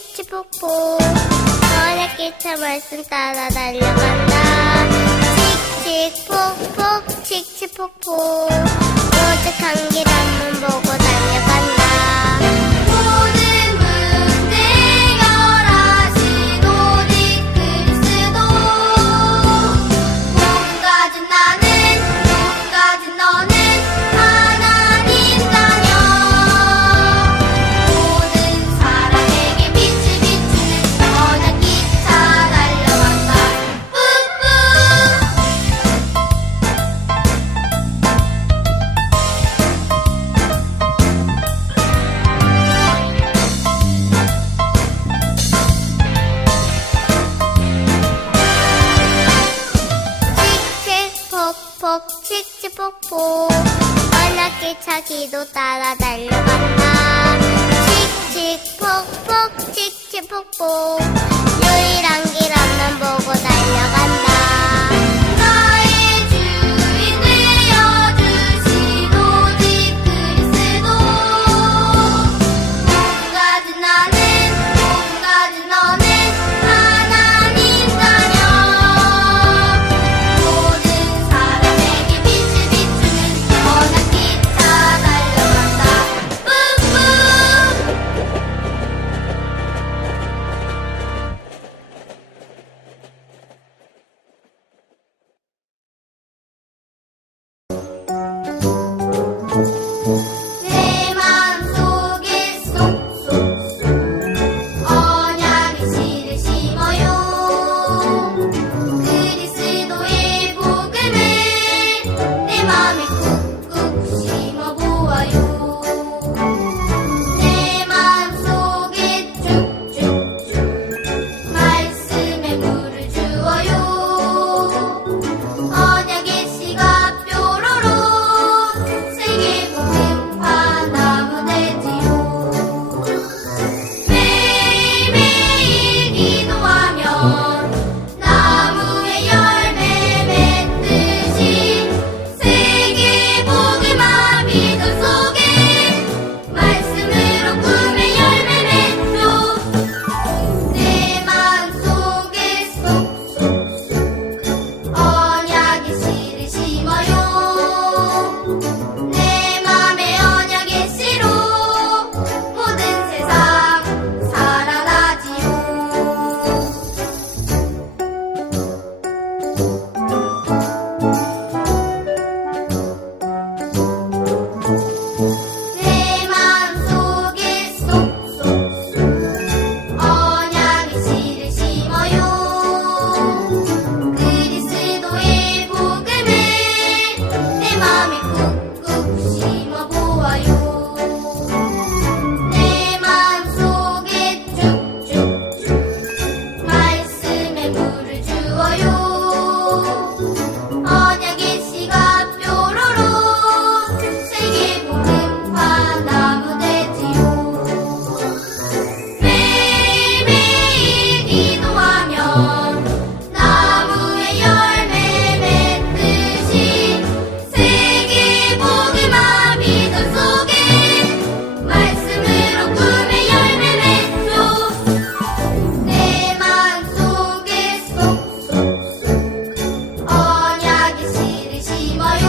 칙칙폭폭 어렵기차 말씀 따라 달려간다. 칙칙폭폭 칙칙폭폭 오직 한 길 앞만 보고 달려간다. 모든 문제 해결하신 오직 그리스도 몸 가진 나는 몸 가진 너는 하나님 자녀. 모든 사람에게 빛을 비추는 언약 기차 달려간다. 뿌뿌 칙칙폭폭 칙칙폭폭 언약기차 기도 따라 달려간다. 칙칙폭폭 칙칙폭폭 유일한 길 앞만 보고 달려간다. 나의 주인 되어주신 오직 그리스도 몸 가진 나는 몸 가진 너는 하나님 자녀. 모든 사람에게 빛을 비추는 언약 기차 달려간다. 뿌뿌 내 마음속에 쏙쏙쏙 언약의 씨를 심어요. 그리스도의 복음을 내 마음에 꾹꾹 심어보아요. 내 마음속에 쭉쭉쭉 말씀의 물을 주어요. 언약의 씨가 뾰로로 세계복음화 나무 되지요. 매일매일 기도하면 나무의 열매 맺듯이 세계복음화 믿음 속에 말씀으로 꿈의 열매 맺죠. 내 마음속에 쏙쏙쏙 언약의 씨를 심어요. 내 맘에 언약의 씨로 모든 세상 살아나지요. 내 마음속에 쏙쏙쏙 언약의 씨를 심어요. 그리스도의 복음을 내 맘에 꾹꾹 심어보아요. 내 마음속에 쭉쭉쭉 말씀의 물을 주어요. 언약의 씨가 뾰로로 세계복음화 나무 되지요. 매일매일 기도하면 나무의 열매 맺듯이 세계복음화 믿음 속에 말씀으로 꿈의 열매 맺죠. 내 마음속에 쏙쏙쏙 언약의 씨를 심어요.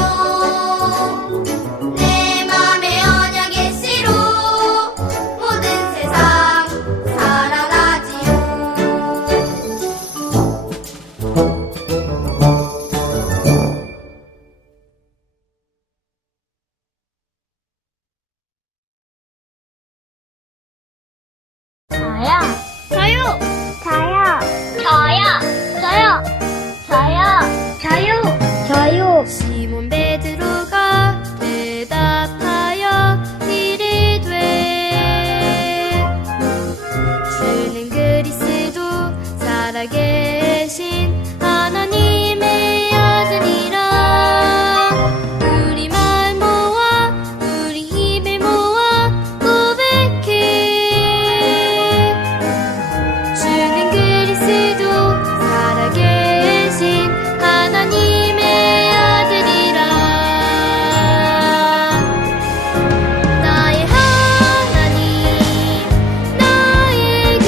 내 맘에 언약의 씨로 모든 세상 살아나지요. 저요. 시몬 베드로가 대답하여 이르되 주는 그리스도 살아계신 하나님의 아들이라. 우리 말 모아 우리 힘을 모아 고백해. 주는 그리스도 살아계신 하나님의 아들이라. 나의 하나님 나의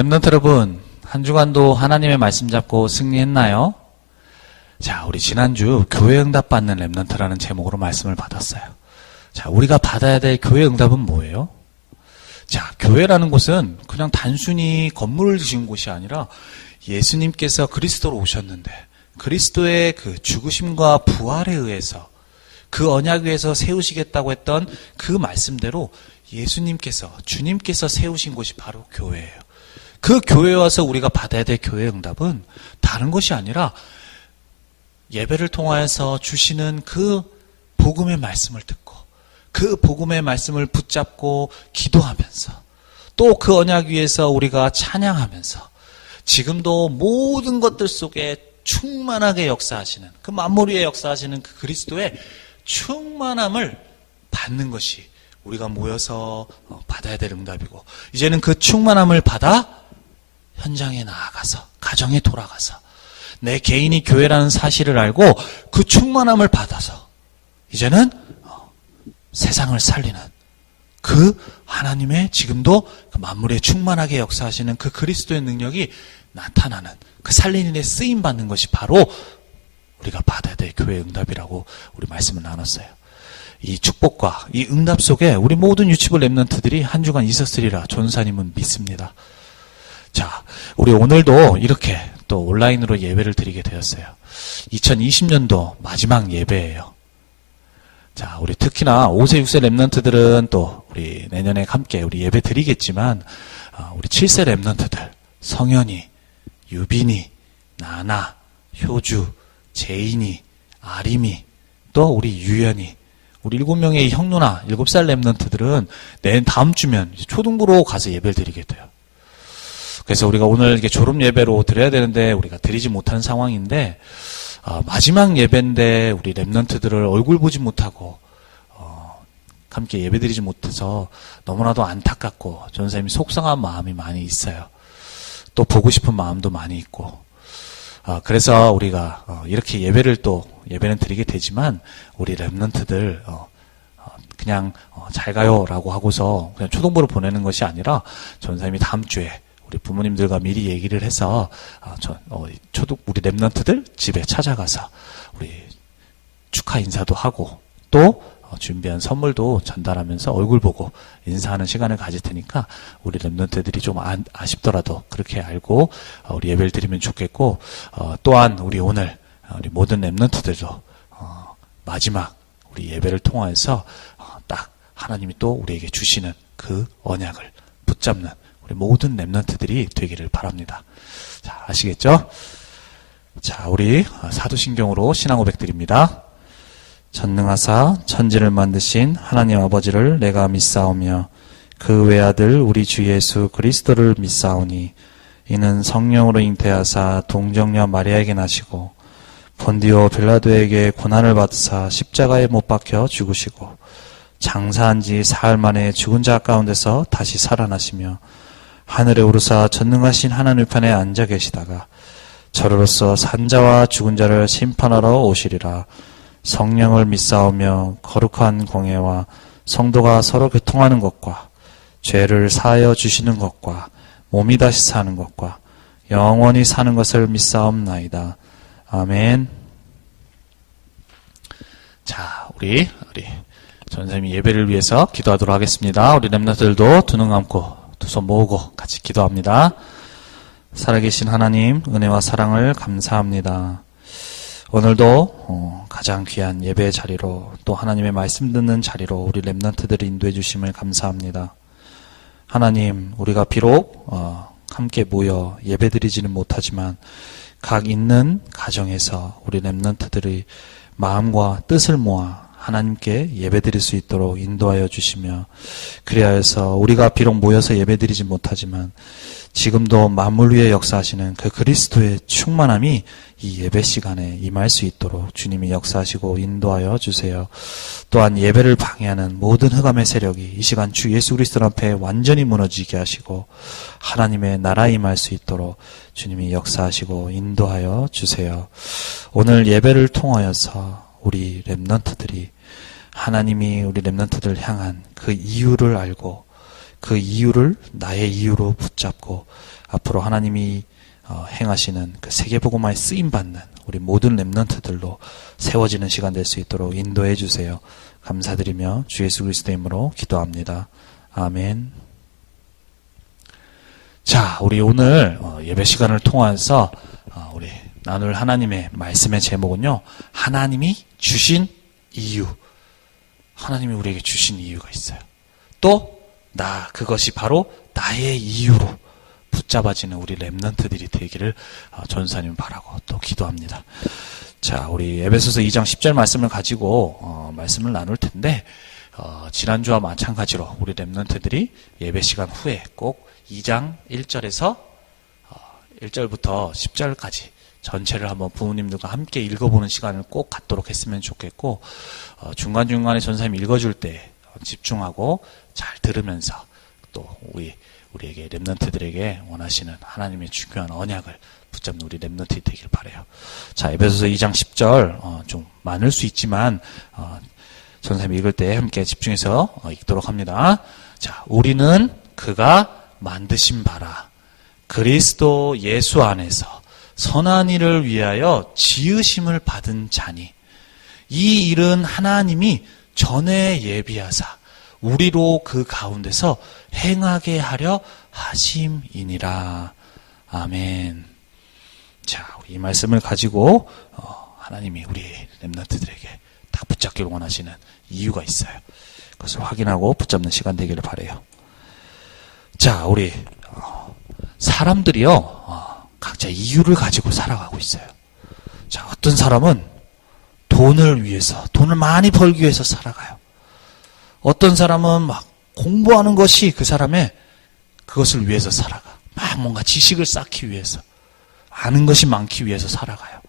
렘넌트 여러분, 한 주간도 하나님의 말씀 잡고 승리했나요? 자, 우리 지난주 교회 응답 받는 렘넌트라는 제목으로 말씀을 받았어요. 자, 우리가 받아야 될 교회 응답은 뭐예요? 자, 교회라는 곳은 그냥 단순히 건물을 지은 곳이 아니라 예수님께서 그리스도로 오셨는데 그리스도의 그 죽으심과 부활에 의해서 그 언약 위에서 세우시겠다고 했던 그 말씀대로 예수님께서, 주님께서 세우신 곳이 바로 교회예요. 그 교회에 와서 우리가 받아야 될 교회 응답은 다른 것이 아니라 예배를 통하여서 주시는 그 복음의 말씀을 듣고 그 복음의 말씀을 붙잡고 기도하면서 또 그 언약 위에서 우리가 찬양하면서 지금도 모든 것들 속에 충만하게 역사하시는 그 만물 위에 역사하시는 그 그리스도의 충만함을 받는 것이 우리가 모여서 받아야 될 응답이고 이제는 그 충만함을 받아 현장에 나아가서 가정에 돌아가서 내 개인이 교회라는 사실을 알고 그 충만함을 받아서 이제는 세상을 살리는 그 하나님의 지금도 그 만물에 충만하게 역사하시는 그 그리스도의 능력이 나타나는 그 살리는 데 쓰임받는 것이 바로 우리가 받아야 될 교회의 응답이라고 우리 말씀을 나눴어요. 이 축복과 이 응답 속에 우리 모든 유치부 렘넌트들이 한 주간 있었으리라 전사님은 믿습니다. 자, 우리 오늘도 이렇게 또 온라인으로 예배를 드리게 되었어요. 2020년도 마지막 예배예요. 자, 우리 특히나 5세, 6세 렘넌트들은 또 우리 내년에 함께 우리 예배 드리겠지만 우리 7세 렘넌트들 성현이, 유빈이, 나나, 효주, 제인이, 아림이, 또 우리 유연이 우리 7명의 형 누나 7살 렘넌트들은 다음 주면 초등부로 가서 예배를 드리게 돼요. 그래서 우리가 오늘 이렇게 졸업 예배로 드려야 되는데 우리가 드리지 못하는 상황인데 마지막 예배인데 우리 렘넌트들을 얼굴 보지 못하고 함께 예배 드리지 못해서 너무나도 안타깝고 전사님이 속상한 마음이 많이 있어요. 또 보고 싶은 마음도 많이 있고 그래서 우리가 이렇게 예배는 드리게 되지만 우리 렘넌트들 그냥 잘 가요라고 하고서 그냥 초등부로 보내는 것이 아니라 전사님이 다음 주에 우리 부모님들과 미리 얘기를 해서 우리 렘넌트들 집에 찾아가서 우리 축하 인사도 하고 또 준비한 선물도 전달하면서 얼굴 보고 인사하는 시간을 가질 테니까 우리 렘넌트들이 좀 아쉽더라도 그렇게 알고 우리 예배를 드리면 좋겠고 또한 우리 오늘 우리 모든 렘넌트들도 마지막 우리 예배를 통해서 딱 하나님이 또 우리에게 주시는 그 언약을 붙잡는 우리 모든 렘넌트들이 되기를 바랍니다. 자, 아시겠죠? 자, 우리 사도신경으로 신앙 고백 드립니다. 전능하사 천지를 만드신 하나님 아버지를 내가 믿사오며 그 외아들 우리 주 예수 그리스도를 믿사오니 이는 성령으로 잉태하사 동정녀 마리아에게 나시고 본디오 빌라도에게 고난을 받으사 십자가에 못 박혀 죽으시고 장사한 지 사흘 만에 죽은 자 가운데서 다시 살아나시며 하늘에 오르사 전능하신 하나님 편에 앉아 계시다가 저로서 산자와 죽은 자를 심판하러 오시리라. 성령을 믿사오며 거룩한 공예와 성도가 서로 교통하는 것과 죄를 사하여 주시는 것과 몸이 다시 사는 것과 영원히 사는 것을 믿사옵나이다. 아멘. 자, 우리 전사님이 예배를 위해서 기도하도록 하겠습니다. 우리 렘넌트들도 두 눈 감고 두 손 모으고 같이 기도합니다. 살아계신 하나님, 은혜와 사랑을 감사합니다. 오늘도 가장 귀한 예배의 자리로 또 하나님의 말씀 듣는 자리로 우리 렘넌트들을 인도해 주심을 감사합니다. 하나님, 우리가 비록 함께 모여 예배드리지는 못하지만 각 있는 가정에서 우리 렘넌트들의 마음과 뜻을 모아 하나님께 예배드릴 수 있도록 인도하여 주시며 그리하여서 우리가 비록 모여서 예배드리지 못하지만 지금도 만물 위에 역사하시는 그 그리스도의 충만함이 이 예배 시간에 임할 수 있도록 주님이 역사하시고 인도하여 주세요. 또한 예배를 방해하는 모든 흑암의 세력이 이 시간 주 예수 그리스도 앞에 완전히 무너지게 하시고 하나님의 나라에 임할 수 있도록 주님이 역사하시고 인도하여 주세요. 오늘 예배를 통하여서 우리 렘넌트들이 하나님이 우리 렘넌트들을 향한 그 이유를 알고 그 이유를 나의 이유로 붙잡고 앞으로 하나님이 행하시는 그 세계복음화에 쓰임받는 우리 모든 렘넌트들로 세워지는 시간 될 수 있도록 인도해 주세요. 감사드리며 주 예수 그리스도의 이름으로 기도합니다. 아멘. 자, 우리 오늘 예배 시간을 통해서 우리 나눌 하나님의 말씀의 제목은요, 하나님이 주신 이유. 하나님이 우리에게 주신 이유가 있어요. 또 그것이 바로 나의 이유로 붙잡아지는 우리 렘넌트들이 되기를 전사님 바라고 또 기도합니다. 자, 우리 에베소서 2장 10절 말씀을 가지고 말씀을 나눌 텐데 지난주와 마찬가지로 우리 렘넌트들이 예배 시간 후에 꼭 2장 1절에서 1절부터 10절까지 전체를 한번 부모님들과 함께 읽어보는 시간을 꼭 갖도록 했으면 좋겠고, 중간중간에 전사님이 읽어줄 때 집중하고 잘 들으면서 또 우리에게 렘넌트들에게 원하시는 하나님의 중요한 언약을 붙잡는 우리 렘넌트이 되길 바라요. 자, 에베소서 2장 10절 좀 많을 수 있지만 전사님이 읽을 때 함께 집중해서 읽도록 합니다. 자, 우리는 그가 만드신 바라 그리스도 예수 안에서 선한 일을 위하여 지으심을 받은 자니 이 일은 하나님이 전에 예비하사 우리로 그 가운데서 행하게 하려 하심이니라. 아멘. 자, 이 말씀을 가지고 하나님이 우리 렘넌트들에게 딱 붙잡기를 원하시는 이유가 있어요. 그것을 확인하고 붙잡는 시간 되기를 바라요. 자, 우리 사람들이요, 각자 이유를 가지고 살아가고 있어요. 자, 어떤 사람은 돈을 위해서, 돈을 많이 벌기 위해서 살아가요. 어떤 사람은 막 공부하는 것이 그 사람의 그것을 위해서 살아가. 막 뭔가 지식을 쌓기 위해서, 아는 것이 많기 위해서 살아가요.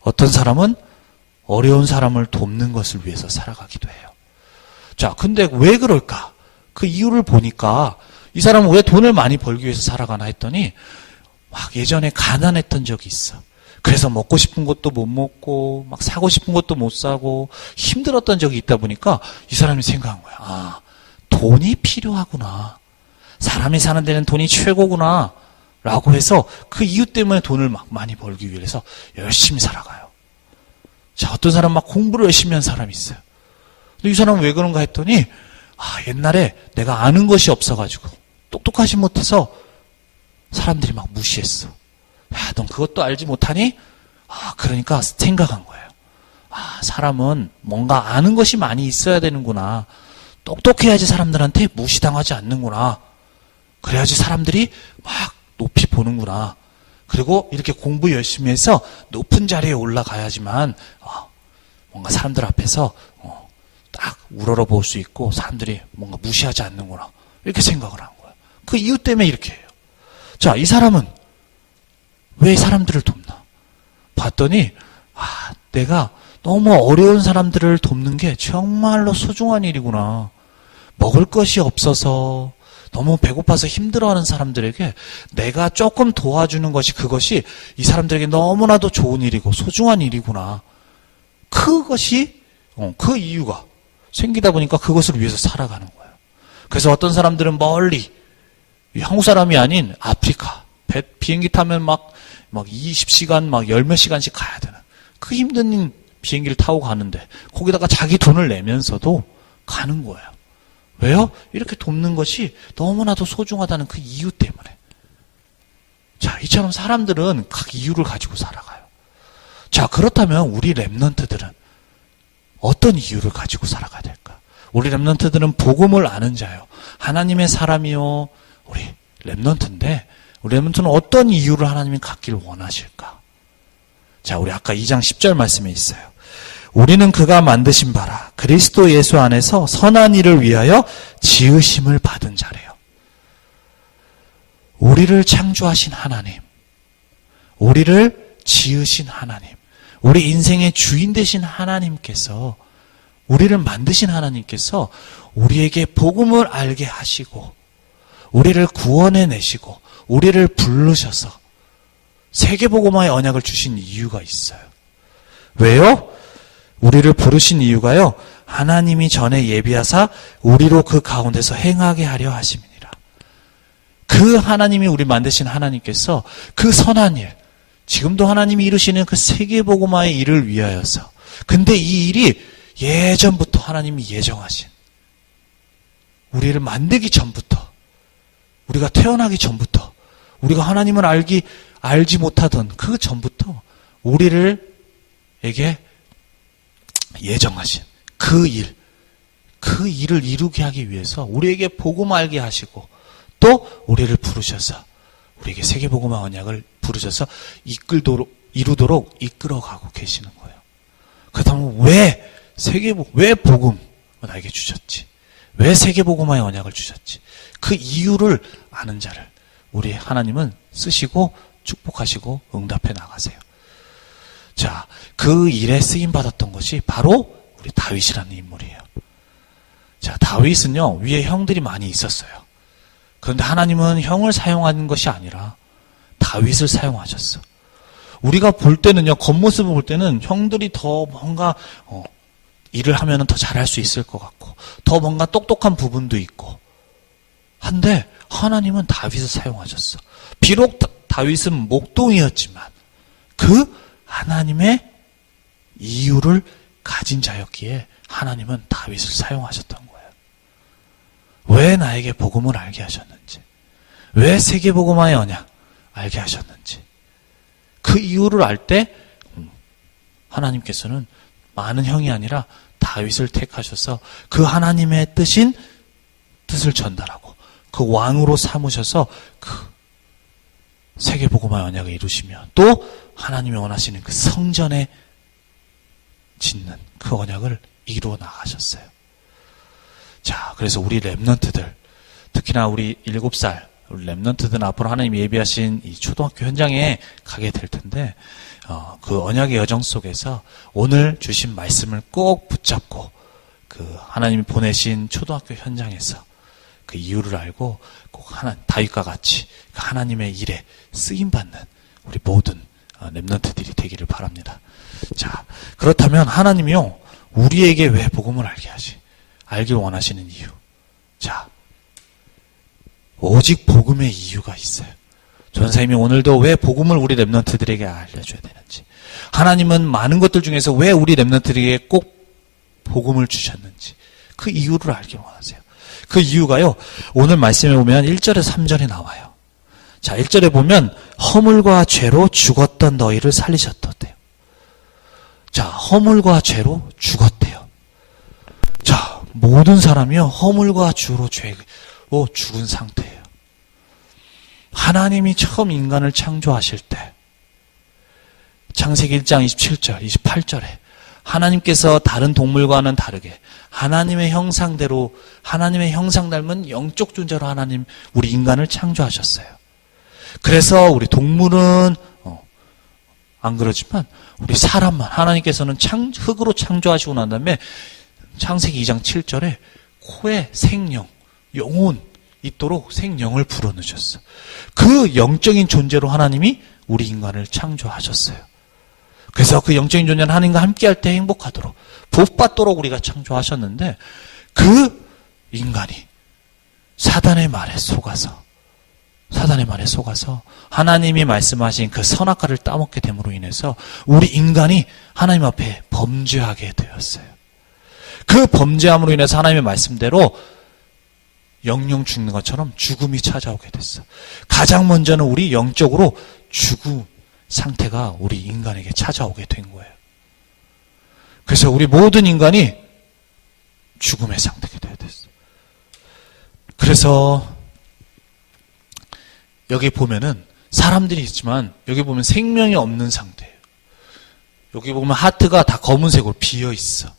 어떤 사람은 어려운 사람을 돕는 것을 위해서 살아가기도 해요. 자, 근데 왜 그럴까? 그 이유를 보니까 이 사람은 왜 돈을 많이 벌기 위해서 살아가나 했더니 막 예전에 가난했던 적이 있어. 그래서 먹고 싶은 것도 못 먹고 막 사고 싶은 것도 못 사고 힘들었던 적이 있다 보니까 이 사람이 생각한 거야. 아, 돈이 필요하구나. 사람이 사는 데는 돈이 최고구나. 라고 해서 그 이유 때문에 돈을 막 많이 벌기 위해서 열심히 살아가요. 자, 어떤 사람 막 공부를 열심히 한 사람이 있어요. 근데 이 사람은 왜 그런가 했더니 옛날에 내가 아는 것이 없어가지고 똑똑하지 못해서 사람들이 막 무시했어. 야, 넌 그것도 알지 못하니? 그러니까 생각한 거예요. 사람은 뭔가 아는 것이 많이 있어야 되는구나. 똑똑해야지 사람들한테 무시당하지 않는구나. 그래야지 사람들이 막 높이 보는구나. 그리고 이렇게 공부 열심히 해서 높은 자리에 올라가야지만 뭔가 사람들 앞에서 딱 우러러 볼 수 있고 사람들이 뭔가 무시하지 않는구나. 이렇게 생각을 한 거예요. 그 이유 때문에 이렇게 해요. 자, 이 사람은 왜 사람들을 돕나? 봤더니 내가 너무 어려운 사람들을 돕는 게 정말로 소중한 일이구나. 먹을 것이 없어서 너무 배고파서 힘들어하는 사람들에게 내가 조금 도와주는 것이 그것이 이 사람들에게 너무나도 좋은 일이고 소중한 일이구나. 그것이 그 이유가 생기다 보니까 그것을 위해서 살아가는 거예요. 그래서 어떤 사람들은 멀리 한국 사람이 아닌 아프리카 비행기 타면 막 20시간 막 열몇 시간씩 가야 되는 그 힘든 비행기를 타고 가는데 거기다가 자기 돈을 내면서도 가는 거예요. 왜요? 이렇게 돕는 것이 너무나도 소중하다는 그 이유 때문에. 자, 이처럼 사람들은 각 이유를 가지고 살아가요. 자, 그렇다면 우리 렘넌트들은 어떤 이유를 가지고 살아가야 될까? 우리 렘넌트들은 복음을 아는 자요. 하나님의 사람이요. 우리 렘넌트인데 우리 렘넌트는 어떤 이유를 하나님이 갖기를 원하실까? 자, 우리 아까 2장 10절 말씀에 있어요. 우리는 그가 만드신 바라 그리스도 예수 안에서 선한 일을 위하여 지으심을 받은 자래요. 우리를 창조하신 하나님, 우리를 지으신 하나님, 우리 인생의 주인 되신 하나님께서, 우리를 만드신 하나님께서 우리에게 복음을 알게 하시고 우리를 구원해 내시고 우리를 부르셔서 세계복음화의 언약을 주신 이유가 있어요. 왜요? 우리를 부르신 이유가요, 하나님이 전에 예비하사 우리로 그 가운데서 행하게 하려 하심이니라. 그 하나님이 우리 만드신 하나님께서 그 선한 일, 지금도 하나님이 이루시는 그 세계복음화의 일을 위하여서, 근데 이 일이 예전부터 하나님이 예정하신, 우리를 만들기 전부터, 우리가 태어나기 전부터, 우리가 하나님을 알지 못하던 그 전부터 우리를에게 예정하신 그 일을 이루게 하기 위해서 우리에게 복음 알게 하시고, 또 우리를 부르셔서 우리에게 세계복음화 언약을 부르셔서 이루도록 이끌어가고 계시는 거예요. 그렇다면 왜 복음을 나에게 주셨지? 왜 세계복음화의 언약을 주셨지? 그 이유를 아는 자를 우리 하나님은 쓰시고 축복하시고 응답해 나가세요. 자, 그 일에 쓰임 받았던 것이 바로 우리 다윗이라는 인물이에요. 자, 다윗은요, 위에 형들이 많이 있었어요. 그런데 하나님은 형을 사용하는 것이 아니라 다윗을 사용하셨어. 우리가 볼 때는요, 겉모습을 볼 때는 형들이 더 뭔가 일을 하면 더 잘할 수 있을 것 같고, 더 뭔가 똑똑한 부분도 있고 한데, 하나님은 다윗을 사용하셨어. 비록 다윗은 목동이었지만 그 하나님의 이유를 가진 자였기에 하나님은 다윗을 사용하셨던 거예요. 왜 나에게 복음을 알게 하셨는지, 왜 세계복음화의 언약 알게 하셨는지, 그 이유를 알 때 하나님께서는 많은 형이 아니라 다윗을 택하셔서 그 하나님의 뜻을 전달하고 그 왕으로 삼으셔서 그 세계복음화의 언약을 이루시며, 또 하나님이 원하시는 그 성전에 짓는 그 언약을 이루어 나가셨어요. 자, 그래서 우리 랩런트들, 특히나 우리 7살 우리 랩런트들은 앞으로 하나님이 예비하신 이 초등학교 현장에 가게 될 텐데, 그 언약의 여정 속에서 오늘 주신 말씀을 꼭 붙잡고 그 하나님이 보내신 초등학교 현장에서 그 이유를 알고 꼭 다윗과 같이 그 하나님의 일에 쓰임받는 우리 모든 랩런트들이 되기를 바랍니다. 자, 그렇다면 하나님이요, 우리에게 왜 복음을 알길 원하시는 이유. 자, 오직 복음의 이유가 있어요. 전사님이 오늘도 왜 복음을 우리 랩런트들에게 알려줘야 되는지, 하나님은 많은 것들 중에서 왜 우리 랩런트들에게 꼭 복음을 주셨는지 그 이유를 알길 원하세요. 그 이유가요, 오늘 말씀에 보면 1절에서 3절에 나와요. 자, 1절에 보면 허물과 죄로 죽었던 너희를 살리셨대요. 자, 허물과 죄로 죽었대요. 자, 모든 사람이요, 허물과 죄로 죽은 상태예요. 하나님이 처음 인간을 창조하실 때, 창세기 1장 27절, 28절에 하나님께서 다른 동물과는 다르게 하나님의 형상대로, 하나님의 형상 닮은 영적 존재로 하나님 우리 인간을 창조하셨어요. 그래서 우리 동물은 안 그러지만 우리 사람만 하나님께서는 흙으로 창조하시고 난 다음에 창세기 2장 7절에 코에 생명, 영혼 있도록 생명을 불어넣으셨어. 그 영적인 존재로 하나님이 우리 인간을 창조하셨어요. 그래서 그 영적인 존재는 하나님과 함께할 때 행복하도록, 복받도록 우리가 창조하셨는데, 그 인간이 사단의 말에 속아서 하나님이 말씀하신 그 선악과를 따먹게 됨으로 인해서 우리 인간이 하나님 앞에 범죄하게 되었어요. 그 범죄함으로 인해서 하나님의 말씀대로 영영 죽는 것처럼 죽음이 찾아오게 됐어. 가장 먼저는 우리 영적으로 죽음 상태가 우리 인간에게 찾아오게 된 거예요. 그래서 우리 모든 인간이 죽음의 상태가 되어야 됐어. 그래서 여기 보면은 사람들이 있지만 여기 보면 생명이 없는 상태예요. 여기 보면 하트가 다 검은색으로 비어 있어.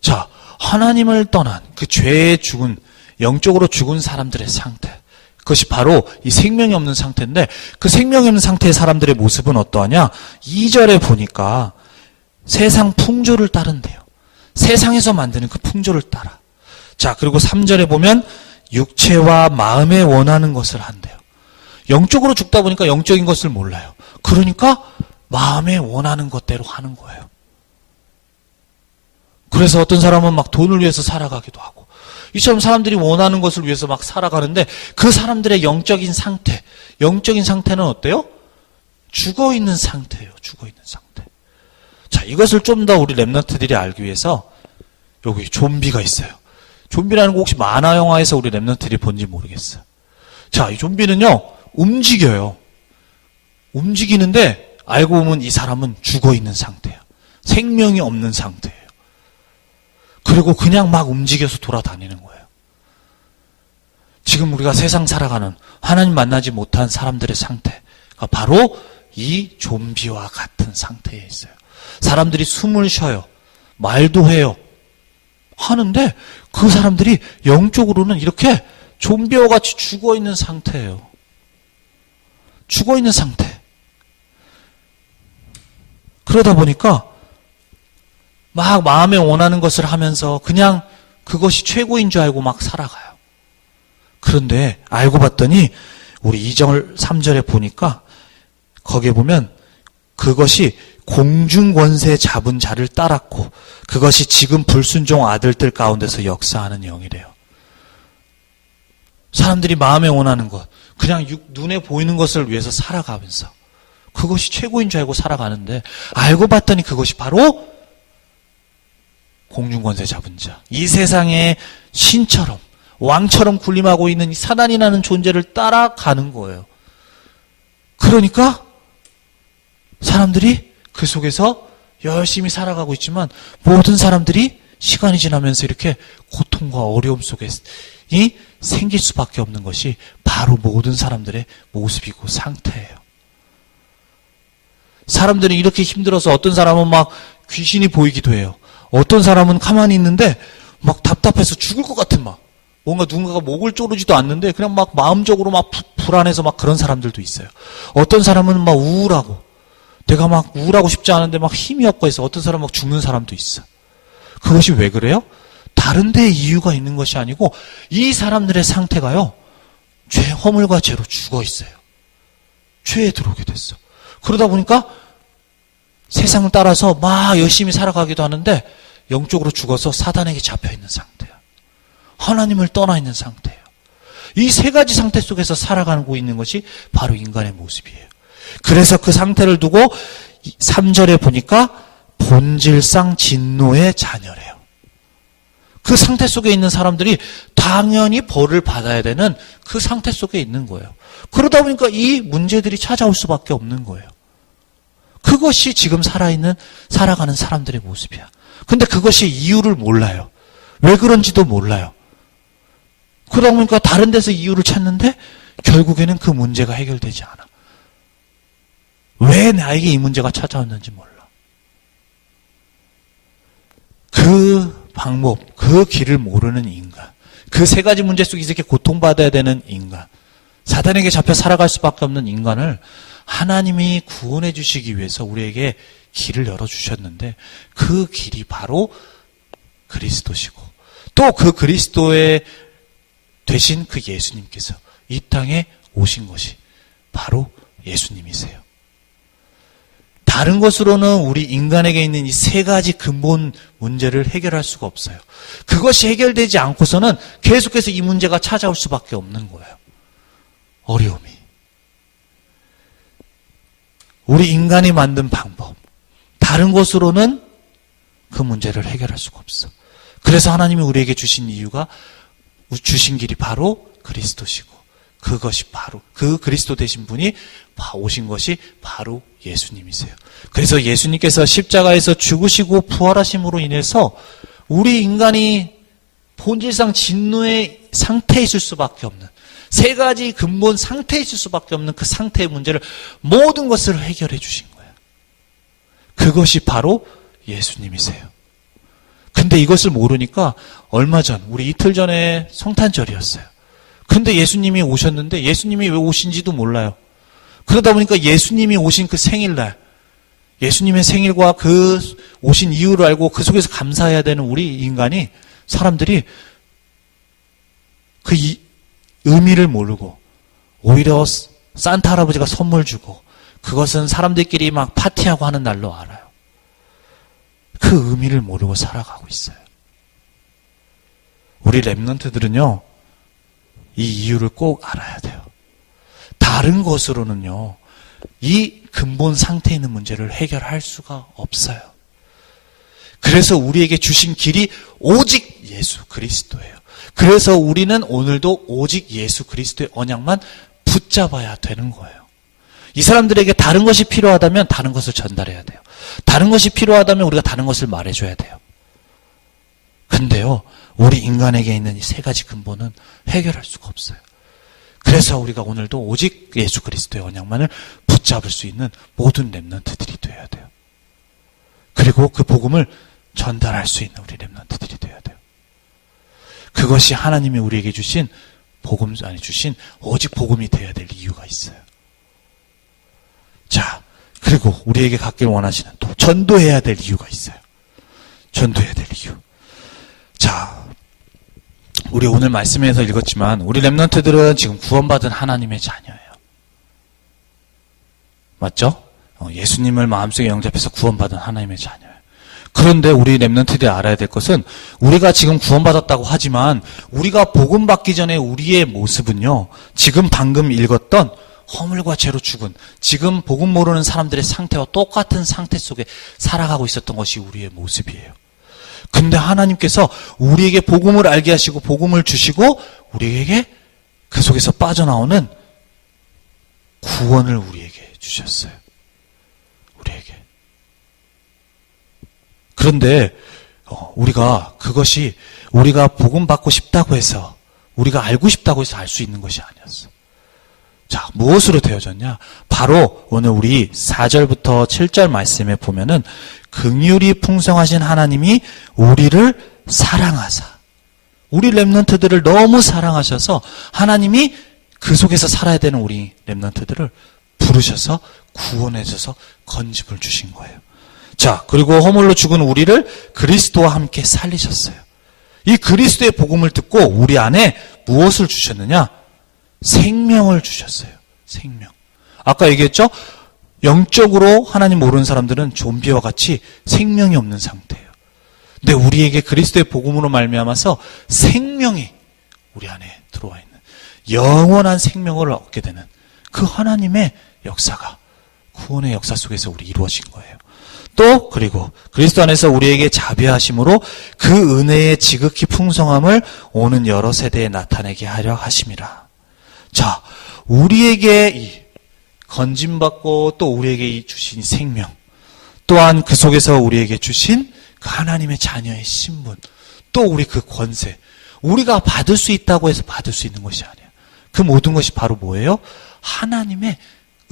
자, 하나님을 떠난 그 죄에 죽은, 영적으로 죽은 사람들의 상태, 그것이 바로 이 생명이 없는 상태인데, 그 생명이 없는 상태의 사람들의 모습은 어떠하냐? 2절에 보니까 세상 풍조를 따른대요. 세상에서 만드는 그 풍조를 따라. 자, 그리고 3절에 보면 육체와 마음에 원하는 것을 한대요. 영적으로 죽다 보니까 영적인 것을 몰라요. 그러니까 마음에 원하는 것대로 하는 거예요. 그래서 어떤 사람은 막 돈을 위해서 살아가기도 하고, 이처럼 사람들이 원하는 것을 위해서 막 살아가는데 그 사람들의 영적인 상태는 어때요? 죽어있는 상태예요. 죽어있는 상태. 자, 이것을 좀 더 우리 랩런트들이 알기 위해서 여기 좀비가 있어요. 좀비라는 거 혹시 만화 영화에서 우리 랩런트들이 본지 모르겠어요. 자, 이 좀비는요, 움직여요. 움직이는데 알고 보면 이 사람은 죽어있는 상태예요. 생명이 없는 상태예요. 그리고 그냥 막 움직여서 돌아다니는 거예요. 지금 우리가 세상 살아가는 하나님 만나지 못한 사람들의 상태가 바로 이 좀비와 같은 상태에 있어요. 사람들이 숨을 쉬어요. 말도 해요. 하는데 그 사람들이 영적으로는 이렇게 좀비와 같이 죽어있는 상태예요. 죽어있는 상태. 그러다 보니까 막 마음에 원하는 것을 하면서 그냥 그것이 최고인 줄 알고 막 살아가요. 그런데 알고 봤더니 우리 2절 3절에 보니까 거기에 보면 그것이 공중권세 잡은 자를 따랐고 그것이 지금 불순종 아들들 가운데서 역사하는 영이래요. 사람들이 마음에 원하는 것, 그냥 눈에 보이는 것을 위해서 살아가면서 그것이 최고인 줄 알고 살아가는데 알고 봤더니 그것이 바로 공중권세 잡은 자, 이 세상의 신처럼 왕처럼 군림하고 있는 이 사단이라는 존재를 따라가는 거예요. 그러니까 사람들이 그 속에서 열심히 살아가고 있지만 모든 사람들이 시간이 지나면서 이렇게 고통과 어려움 속에 생길 수밖에 없는 것이 바로 모든 사람들의 모습이고 상태예요. 사람들은 이렇게 힘들어서 어떤 사람은 막 귀신이 보이기도 해요. 어떤 사람은 가만히 있는데 막 답답해서 죽을 것 같은 막 뭔가 누군가가 목을 조르지도 않는데 그냥 막 마음적으로 막 불안해서 막 그런 사람들도 있어요. 어떤 사람은 막 우울하고 내가 막 우울하고 싶지 않은데 막 힘이 없고 해서 어떤 사람은 막 죽는 사람도 있어. 그것이 왜 그래요? 다른 데 이유가 있는 것이 아니고 이 사람들의 상태가요. 허물과 죄로 죽어 있어요. 죄에 들어오게 됐어. 그러다 보니까 세상을 따라서 막 열심히 살아가기도 하는데 영적으로 죽어서 사단에게 잡혀있는 상태야. 하나님을 떠나 있는 상태예요. 이 세 가지 상태 속에서 살아가고 있는 것이 바로 인간의 모습이에요. 그래서 그 상태를 두고 3절에 보니까 본질상 진노의 자녀래요. 그 상태 속에 있는 사람들이 당연히 벌을 받아야 되는 그 상태 속에 있는 거예요. 그러다 보니까 이 문제들이 찾아올 수밖에 없는 거예요. 그것이 지금 살아가는 사람들의 모습이야. 근데 그것이 이유를 몰라요. 왜 그런지도 몰라요. 그러다 보니까 다른 데서 이유를 찾는데 결국에는 그 문제가 해결되지 않아. 왜 나에게 이 문제가 찾아왔는지 몰라. 그 방법, 그 길을 모르는 인간, 그 세 가지 문제 속에 이렇게 고통받아야 되는 인간, 사단에게 잡혀 살아갈 수밖에 없는 인간을 하나님이 구원해 주시기 위해서 우리에게 길을 열어주셨는데 그 길이 바로 그리스도시고 또 그 그리스도의 되신 그 예수님께서 이 땅에 오신 것이 바로 예수님이세요. 다른 것으로는 우리 인간에게 있는 이 세 가지 근본 문제를 해결할 수가 없어요. 그것이 해결되지 않고서는 계속해서 이 문제가 찾아올 수밖에 없는 거예요. 어려움이. 우리 인간이 만든 방법, 다른 것으로는 그 문제를 해결할 수가 없어. 그래서 하나님이 우리에게 주신 이유가 주신 길이 바로 그리스도시고 그것이 바로 그 그리스도 되신 분이 오신 것이 바로 예수님이세요. 그래서 예수님께서 십자가에서 죽으시고 부활하심으로 인해서 우리 인간이 본질상 진노의 상태에 있을 수밖에 없는 세 가지 근본 상태에 있을 수밖에 없는 그 상태의 문제를 모든 것을 해결해 주신 거예요. 그것이 바로 예수님이세요. 근데 이것을 모르니까 얼마 전 우리 이틀 전에 성탄절이었어요. 근데 예수님이 오셨는데 예수님이 왜 오신지도 몰라요. 그러다 보니까 예수님이 오신 그 생일날 예수님의 생일과 그 오신 이유를 알고 그 속에서 감사해야 되는 우리 인간이 사람들이 그 의미를 모르고 오히려 산타 할아버지가 선물 주고 그것은 사람들끼리 막 파티하고 하는 날로 알아요. 그 의미를 모르고 살아가고 있어요. 우리 렘넌트들은요, 이 이유를 꼭 알아야 돼요. 다른 것으로는요, 이 근본 상태에 있는 문제를 해결할 수가 없어요. 그래서 우리에게 주신 길이 오직 예수 그리스도예요. 그래서 우리는 오늘도 오직 예수 그리스도의 언약만 붙잡아야 되는 거예요. 이 사람들에게 다른 것이 필요하다면 다른 것을 전달해야 돼요. 다른 것이 필요하다면 우리가 다른 것을 말해줘야 돼요. 근데요, 우리 인간에게 있는 이 세 가지 근본은 해결할 수가 없어요. 그래서 우리가 오늘도 오직 예수 그리스도의 언약만을 붙잡을 수 있는 모든 렘넌트들이 되어야 돼요. 그리고 그 복음을 전달할 수 있는 우리 렘넌트들이 되어야 돼요. 그것이 하나님이 우리에게 주신 주신 오직 복음이 되어야 될 이유가 있어요. 자, 그리고 우리에게 갖길 원하시는 또 전도해야 될 이유가 있어요. 전도해야 될 이유. 자, 우리 오늘 말씀에서 읽었지만 우리 렘넌트들은 지금 구원받은 하나님의 자녀예요. 맞죠? 예수님을 마음속에 영접해서 구원받은 하나님의 자녀예요. 그런데 우리 렘넌트들이 알아야 될 것은 우리가 지금 구원받았다고 하지만 우리가 복음 받기 전에 우리의 모습은요, 지금 방금 읽었던 허물과 죄로 죽은, 지금 복음 모르는 사람들의 상태와 똑같은 상태 속에 살아가고 있었던 것이 우리의 모습이에요. 근데 하나님께서 우리에게 복음을 알게 하시고 복음을 주시고 우리에게 그 속에서 빠져나오는 구원을 우리에게 주셨어요. 우리에게. 그런데 우리가 그것이 우리가 복음 받고 싶다고 해서, 우리가 알고 싶다고 해서 알 수 있는 것이 아니었어. 자, 무엇으로 되어졌냐? 바로 오늘 우리 4절부터 7절 말씀에 보면은 긍휼이 풍성하신 하나님이 우리를 사랑하사, 우리 렘넌트들을 너무 사랑하셔서 하나님이 그 속에서 살아야 되는 우리 렘넌트들을 부르셔서 구원해 줘서 건집을 주신 거예요. 자, 그리고 허물로 죽은 우리를 그리스도와 함께 살리셨어요. 이 그리스도의 복음을 듣고 우리 안에 무엇을 주셨느냐? 생명을 주셨어요. 생명. 아까 얘기했죠? 영적으로 하나님 모르는 사람들은 좀비와 같이 생명이 없는 상태예요. 근데 우리에게 그리스도의 복음으로 말미암아서 생명이 우리 안에 들어와 있는, 영원한 생명을 얻게 되는 그 하나님의 역사가 구원의 역사 속에서 우리 이루어진 거예요. 또 그리고 그리스도 안에서 우리에게 자비하심으로 그 은혜의 지극히 풍성함을 오는 여러 세대에 나타내게 하려 하심이라. 자, 우리에게 이 건짐받고 또 우리에게 주신 생명, 또한 그 속에서 우리에게 주신 그 하나님의 자녀의 신분, 또 우리 그 권세, 우리가 받을 수 있다고 해서 받을 수 있는 것이 아니에요. 그 모든 것이 바로 뭐예요? 하나님의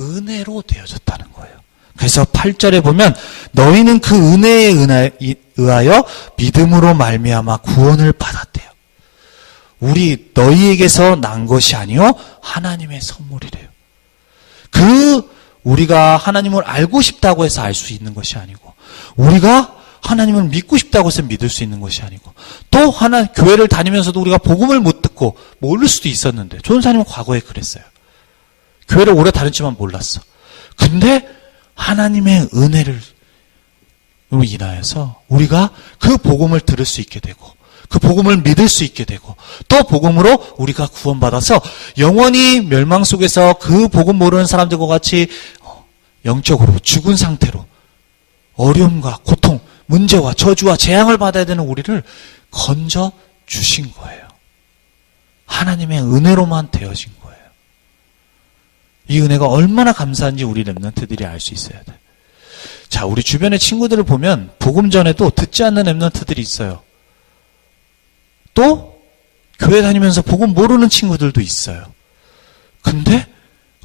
은혜로 되어졌다는 거예요. 그래서 8절에 보면 너희는 그 은혜에 의하여 믿음으로 말미암아 구원을 받았대요. 우리 너희에게서 난 것이 아니요 하나님의 선물이래요. 우리가 하나님을 알고 싶다고 해서 알 수 있는 것이 아니고, 우리가 하나님을 믿고 싶다고 해서 믿을 수 있는 것이 아니고, 또 교회를 다니면서도 우리가 복음을 못 듣고 모를 수도 있었는데, 조은사님은 과거에 그랬어요. 교회를 오래 다녔지만 몰랐어. 근데 하나님의 은혜를 인하여서 우리가 그 복음을 들을 수 있게 되고, 그 복음을 믿을 수 있게 되고, 또 복음으로 우리가 구원받아서 영원히 멸망 속에서 그 복음 모르는 사람들과 같이 영적으로 죽은 상태로 어려움과 고통, 문제와 저주와 재앙을 받아야 되는 우리를 건져 주신 거예요. 하나님의 은혜로만 되어진 거예요. 이 은혜가 얼마나 감사한지 우리 렘넌트들이 알 수 있어야 돼. 자, 우리 주변의 친구들을 보면 복음 전에도 듣지 않는 렘넌트들이 있어요. 또 교회 다니면서 복음 모르는 친구들도 있어요. 근데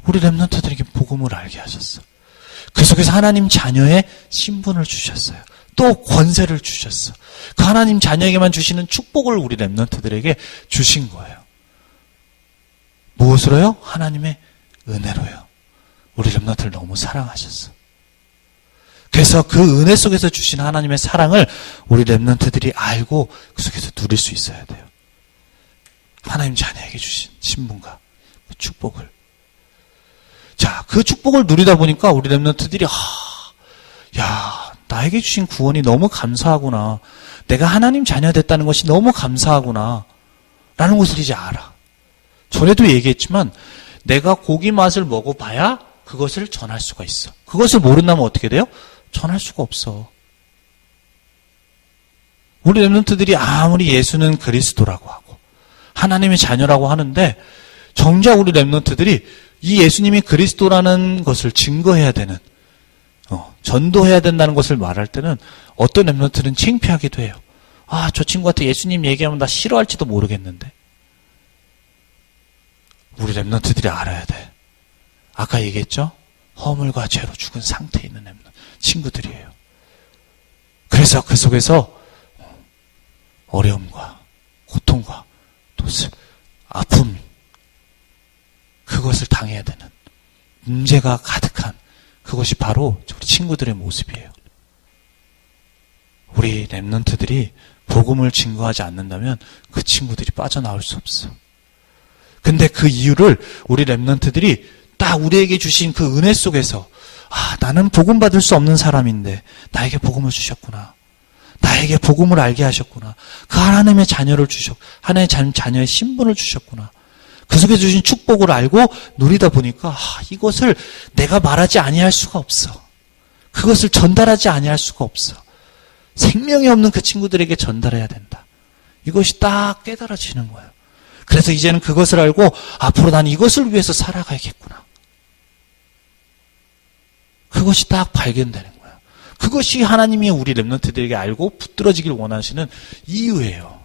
우리 렘넌트들에게 복음을 알게 하셨어. 그 속에서 하나님 자녀의 신분을 주셨어요. 또 권세를 주셨어. 그 하나님 자녀에게만 주시는 축복을 우리 렘넌트들에게 주신 거예요. 무엇으로요? 하나님의 은혜로요. 우리 렘넌트를 너무 사랑하셨어. 그래서 그 은혜 속에서 주신 하나님의 사랑을 우리 렘넌트들이 알고 그 속에서 누릴 수 있어야 돼요. 하나님 자녀에게 주신 신분과 그 축복을. 자, 그 축복을 누리다 보니까 우리 렘넌트들이 나에게 주신 구원이 너무 감사하구나. 내가 하나님 자녀 됐다는 것이 너무 감사하구나. 라는 것을 이제 알아. 전에도 얘기했지만 내가 고기 맛을 먹어봐야 그것을 전할 수가 있어. 그것을 모른다면 어떻게 돼요? 전할 수가 없어. 우리 렘넌트들이 아무리 예수는 그리스도라고 하고 하나님의 자녀라고 하는데 정작 우리 렘넌트들이 이 예수님이 그리스도라는 것을 증거해야 되는 전도해야 된다는 것을 말할 때는 어떤 렘넌트는 창피하기도 해요. 아, 저 친구한테 예수님 얘기하면 나 싫어할지도 모르겠는데. 우리 렘넌트들이 알아야 돼. 아까 얘기했죠? 허물과 죄로 죽은 상태에 있는 렘넌트 친구들이에요. 그래서 그 속에서 어려움과 고통과 또 아픔 그것을 당해야 되는 문제가 가득한 그것이 바로 우리 친구들의 모습이에요. 우리 렘넌트들이 복음을 증거하지 않는다면 그 친구들이 빠져나올 수 없어. 근데 그 이유를 우리 렘넌트들이 딱 우리에게 주신 그 은혜 속에서 나는 복음 받을 수 없는 사람인데 나에게 복음을 주셨구나. 나에게 복음을 알게 하셨구나. 그 하나님의 자녀를 하나님의 자녀의 신분을 주셨구나. 그 속에 주신 축복을 알고 누리다 보니까 이것을 내가 말하지 아니할 수가 없어. 그것을 전달하지 아니할 수가 없어. 생명이 없는 그 친구들에게 전달해야 된다. 이것이 딱 깨달아지는 거예요. 그래서 이제는 그것을 알고 앞으로 난 이것을 위해서 살아가야겠구나. 그것이 딱 발견되는 거예요. 그것이 하나님이 우리 렘넌트들에게 알고 붙들어지길 원하시는 이유예요.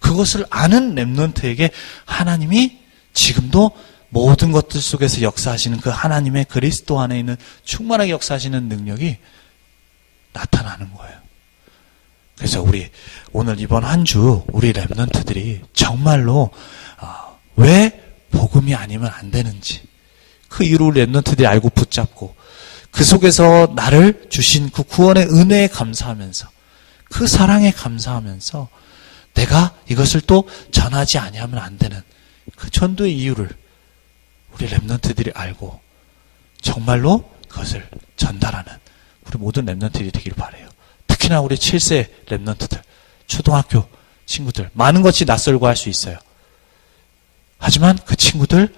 그것을 아는 렘넌트에게 하나님이 지금도 모든 것들 속에서 역사하시는 그 하나님의 그리스도 안에 있는 충만하게 역사하시는 능력이 나타나는 거예요. 그래서 우리 오늘 이번 한 주 우리 렘넌트들이 정말로 왜 복음이 아니면 안 되는지 그 이유를 렘넌트들이 알고 붙잡고 그 속에서 나를 주신 그 구원의 은혜에 감사하면서 그 사랑에 감사하면서 내가 이것을 또 전하지 아니하면 안 되는 그 전도의 이유를 우리 렘넌트들이 알고 정말로 그것을 전달하는 우리 모든 렘넌트들이 되길 바라요. 특히나 우리 7세 렘넌트들, 초등학교 친구들 많은 것이 낯설고 할 수 있어요. 하지만 그 친구들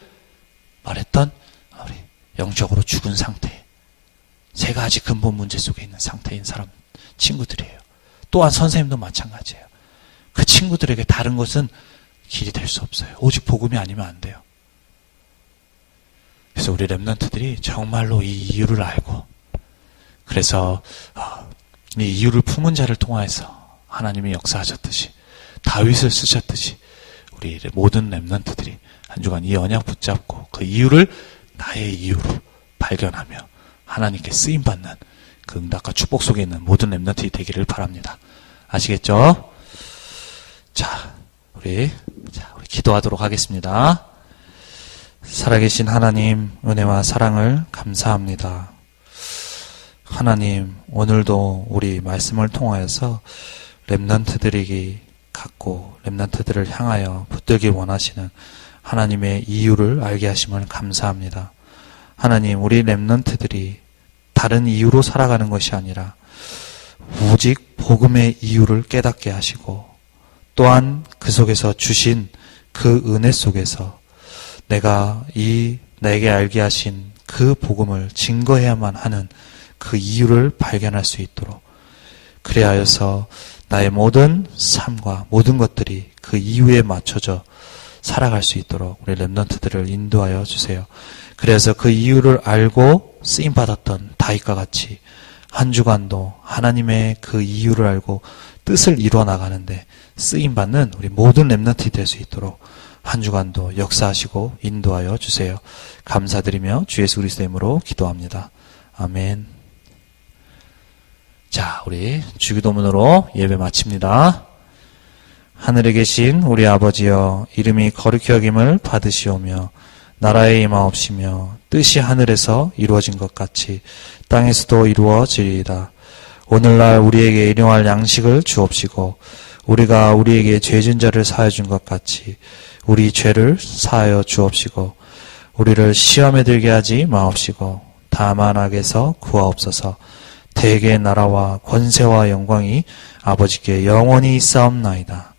말했던 우리 영적으로 죽은 상태, 세 가지 근본 문제 속에 있는 상태인 사람 친구들이에요. 또한 선생님도 마찬가지예요. 그 친구들에게 다른 것은 길이 될 수 없어요. 오직 복음이 아니면 안 돼요. 그래서 우리 렘넌트들이 정말로 이 이유를 알고 그래서 이 이유를 품은 자를 통하여서 하나님이 역사하셨듯이 다윗을 쓰셨듯이 우리 모든 렘넌트들이 한 주간 이 언약 붙잡고 그 이유를 나의 이유로 발견하며 하나님께 쓰임받는 그 응답과 축복 속에 있는 모든 렘넌트들이 되기를 바랍니다. 아시겠죠? 자, 우리 기도하도록 하겠습니다. 살아계신 하나님, 은혜와 사랑을 감사합니다. 하나님, 오늘도 우리 말씀을 통하여서 렘넌트들이 갖고 렘넌트들을 향하여 붙들기 원하시는 하나님의 이유를 알게 하심을 감사합니다. 하나님, 우리 렘넌트들이 다른 이유로 살아가는 것이 아니라 오직 복음의 이유를 깨닫게 하시고 또한 그 속에서 주신 그 은혜 속에서 내가 내게 알게 하신 그 복음을 증거해야만 하는 그 이유를 발견할 수 있도록 그리하여서 나의 모든 삶과 모든 것들이 그 이유에 맞춰져 살아갈 수 있도록 우리 렘넌트들을 인도하여 주세요. 그래서 그 이유를 알고 쓰임받았던 다윗과 같이 한 주간도 하나님의 그 이유를 알고 뜻을 이루어 나가는데 쓰임받는 우리 모든 렘넌트이 될 수 있도록 한 주간도 역사하시고 인도하여 주세요. 감사드리며 주 예수 그리스도의 이름으로 기도합니다. 아멘. 자, 우리 주기도문으로 예배 마칩니다. 하늘에 계신 우리 아버지여, 이름이 거룩히 여김을 받으시오며 나라의 임하옵시며 뜻이 하늘에서 이루어진 것 같이 땅에서도 이루어지리이다. 오늘날 우리에게 일용할 양식을 주옵시고 우리가 우리에게 죄진 자를 사하여 준 것 같이 우리 죄를 사하여 주옵시고 우리를 시험에 들게 하지 마옵시고 다만 악에서 구하옵소서. 대개의 나라와 권세와 영광이 아버지께 영원히 있사옵나이다.